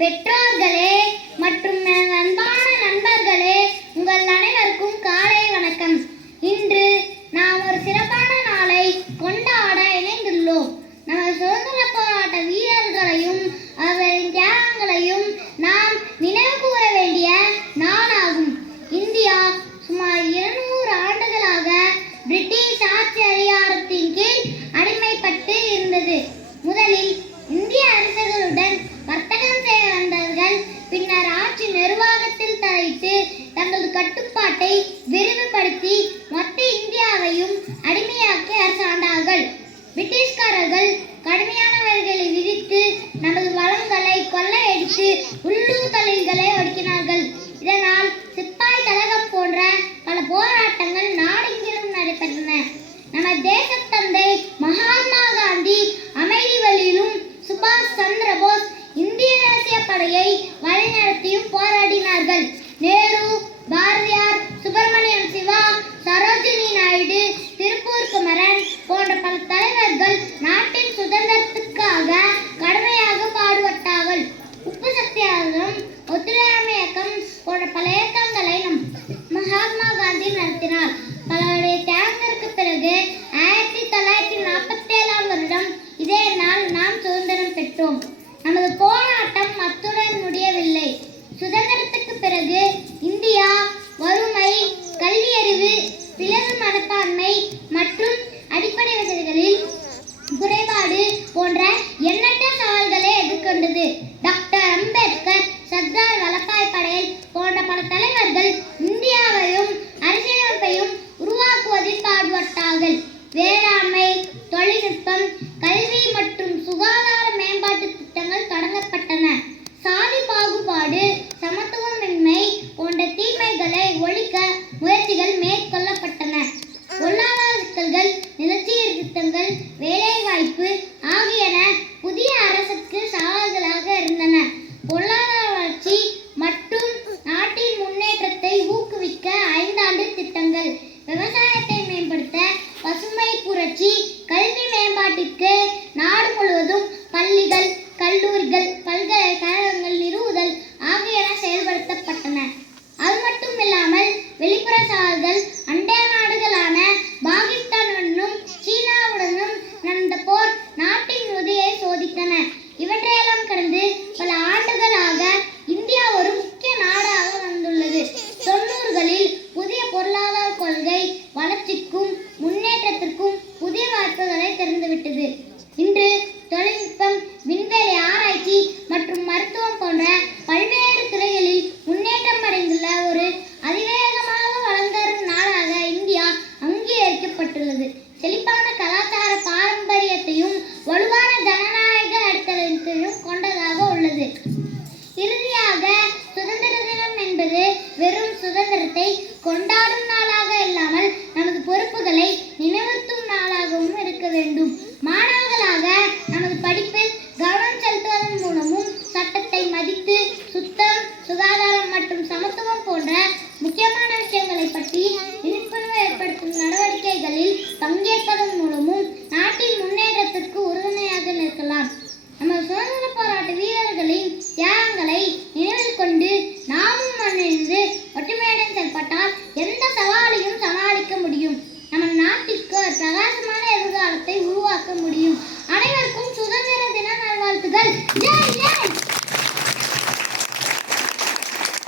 பெற்றோர்களே மற்றும் அன்பான நண்பர்களே, உங்கள் அனைவருக்கும் காலை வணக்கம். இன்று நாம் ஒரு சிறப்பான நாளை கொண்டாட இணைந்துள்ளோம். நமது சுதந்திர போராட்ட வீரர்களையும் அவர்களின் தியாகங்களையும் நாம் நினைவு கூற வேண்டிய நாளாகும். இந்தியா சுமார் 200 ஆண்டுகளாக பிரிட்டிஷ் ஆட்சி அதிகாரத்தின் கீழ் அடிமைப்பட்டு இருந்தது. முதலில் இந்திய அரசர்களுடன் வர்த்தகம் செய்ய வந்தவர்கள் பின்னர் ஆட்சி நிர்வாகத்தில் தலையிட்டு தங்களது கட்டுப்பாட்டை விரிவுபடுத்தி மொத்த இந்தியாவையும் அடிமையாக்கி அரசாண்டார்கள். பிரிட்டிஷ்காரர்கள் கடுமையான வரிகளை விதித்து நமது வளங்களை கொள்ளையடித்து உள்ளூர் தொழில்களை ஒடுக்கினார்கள். இதனால் சிப்பாய் கழகம் போன்ற பல போராட்டங்கள் நாடெங்கிலும் நடைபெற்றன. நமது தேசத்தந்தை மகாத்மா காந்தி அமைதி வழியிலும் சுபாஷ் சந்திர போஸ் இந்திய தேசிய படையை வழிநடத்தியும் போராடினார்கள். நேரு, பாரதியார், சுப்பிரமணியம் சிவா, சரோஜினி நாயுடு, திருப்பூர் குமரன் போன்ற பல தலைவர்கள் நாட்டின் சுதந்திரத்துக்காக கடுமையாக பாடுபட்டார்கள். உப்பு சத்தியாகிரகம், ஒத்துழையாமை இயக்கம் போன்ற பல இயக்கங்களை மகாத்மா காந்தி நடத்தினார். பலருடைய தியாகத்திற்கு பிறகு 1947ஆம் வருடம் இதே நாள் நாம் சுதந்திரம் பெற்றோம். நமது போராட்டம் அத்துடன் முடியவில்லை. சுதந்திரத்துக்கு பிறகு இந்தியா வறுமை, கல்வியறிவு, பிளவு மனப்பான்மை மற்றும் அடிப்படை வசதிகளில் குறைபாடு போன்ற எண்ணற்ற சவால்களை எதிர்கொண்டது. டாக்டர் அம்பேத்கர், சர்தார் வல்லபாய் படேல் போன்ற பல தலைவர்கள் இந்தியாவையும் அரசியலமைப்பையும் உருவாக்குவதில் பாடுபட்டார்கள். வேளாண்மை, தொழில்நுட்பம், கல்வி மற்றும் சுகாதார மேம்பாட்டு திட்டங்கள் தொடங்கப்பட்டன. சாதி பாகுபாடு, சமத்துவமின்மை போன்ற தீமைகளை ஒழிக்க முயற்சிகள் மேற்கொள்ளப்பட்டன. பொருளாதார சிக்கல்கள், நிலச்சீர்திருத்தங்கள், வேலைவாய்ப்பு ஆகியன புதிய அரசுக்கு சவால்களாக இருந்தன. பொருளாதார வளர்ச்சி மற்றும் நாட்டின் முன்னேற்றத்தை ஊக்குவிக்க 5 ஆண்டு திட்டங்கள், விவசாயத்தை மேம்படுத்த பசுமை புரட்சி, கல்வி மேம்பாட்டிற்கு நாடு முழுவதும் பள்ளிகள், கல்லூரிகள், பல்கலைக்கழகங்கள் நிறுவுதல் ஆகியன செயல்படுத்தப்பட்டன. அது மட்டும் இல்லாமல் வெளிப்புற சவால்கள் அண்டை நாடுகளான பாகிஸ்தானுடனும் சீனாவுடனும் நடந்த போர் நாட்டின் உறுதியை சோதித்தன. இவற்றையெல்லாம் கடந்து பல ஆண்டுகளாக இந்தியா ஒரு முக்கிய நாடாக வந்துள்ளது. 90களில் புதிய பொருளாதார கொள்கை வளர்ச்சிக்கும் முன்னேற்றத்திற்கும் புதிய வாய்ப்புகளை திறந்துவிட்டது. இன்று தொழில்நுட்பம், விண்வெளி ஆராய்ச்சி மற்றும் மருத்துவம் போன்ற பல்வேறு துறைகளில் முன்னேற்றம் அடைந்துள்ள ஒரு அதிவேகமாக வளர்ந்து வரும் நாடாக இந்தியா அங்கீகரிக்கப்பட்டுள்ளது. செழிப்பான கலாச்சார பாரம்பரியத்தையும் வலுவான ஜனநாயக அடித்தளத்தையும் கொண்டதாக உள்ளது. இறுதியாக, சுதந்திர தினம் என்பது வெறும் சுதந்திரத்தை கொண்டாடும் நாளாக இல்லாமல் நமது பொறுப்புகளை நினைவுறுத்தும் நாளாகவும் இருக்க வேண்டும். மாணவர்களாக நமது படிப்பில் கவனம் செலுத்துவதன் மூலமும் சட்டத்தை மதித்து சுத்தம், சுகாதாரம் மற்றும் சமத்துவம் போன்ற முக்கியமான விஷயங்களை பற்றி விழிப்புணர்வு ஏற்படுத்தும் நடவடிக்கைகளில் பங்கேற்பதன் மூலமும் நாட்டின் முன்னேற்றத்திற்கு உறுதுணையாக நிற்கலாம். நமது சுதந்திர போராட்ட வீரர்களின் தியாகங்களை